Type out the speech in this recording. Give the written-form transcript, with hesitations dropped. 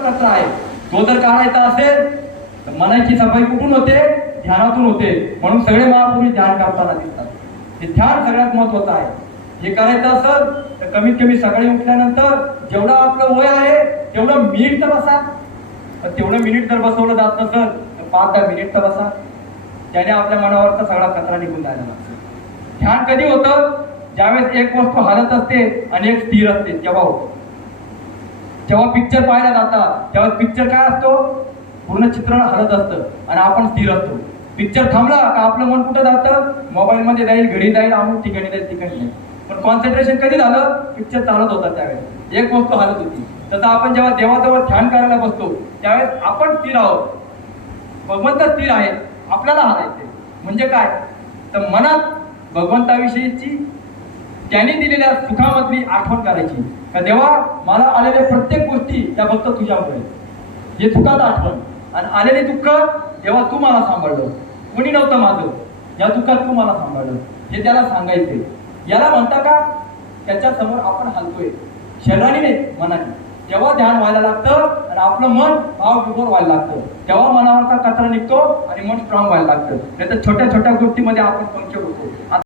कचरा आहे तो जर काढायचा असेल तर मनाची सफाई कुठून होते? ध्यानातून होते. म्हणून सगळे महापुरुष ध्यान करताना दिसतात. हे ध्यान सगळ्यात महत्वाचं आहे. हे करायचं असेल तर कमीत कमी सकाळी उठल्यानंतर जेवढं आपलं वय आहे तेवढं मिनिट तर बसा. तेवढं मिनिट जर बसवलं जात नसेल तर 5-10 मिनिट तर बसा. त्याने आपल्या मनावरचा सगळा कचरा निघून जायला लागतो. ध्यान कधी होतं? ज्यावेळेस एक वस्तू हालत असते आणि एक स्थिर असते तेव्हा होतं. जेव्हा पिक्चर पाहायला जातात तेव्हा पिक्चर काय असतो? पूर्ण चित्र हलत असतं आणि आपण स्थिर असतो. पिक्चर थांबला का आपलं मन कुठं जातं? मोबाईल मध्ये जाईल, घडी जाईल, अमुक ठिकाणी जाईल, ठिकाणी जाईल. पण कॉन्सन्ट्रेशन कधी झालं? पिक्चर चालत होता त्यावेळेस एक वस्तू हलत होती. तसं आपण जेव्हा देवाजवळ ध्यान करायला बसतो त्यावेळेस आपण स्थिर आहोत, भगवंत स्थिर आहे, आपल्याला हलायचे. म्हणजे काय तर मनात भगवंताविषयीची त्याने दिलेल्या सुखामधली आठवण करायची का देवा मला आलेल्या प्रत्येक गोष्टी त्या फक्त तुझ्यामुळे. हे सुखात आठवण आणि आलेले दुःख देवा तू मला सांभाळलं, कोणी नव्हतं माझं, या दुःखात तू मला सांभाळलं, हे त्याला सांगायचे. याला म्हणता का त्याच्या समोर आपण हलतोय शरीराने नाही मनाने. तेव्हा ध्यान व्हायला लागतं आणि आपलं मन भावविभोर व्हायला लागतं. तेव्हा मनावरचा कचरा निघतो आणि मन स्ट्रॉंग व्हायला लागतं. नाही तर छोट्या छोट्या गोष्टीमध्ये आपण पंक्चर होतो.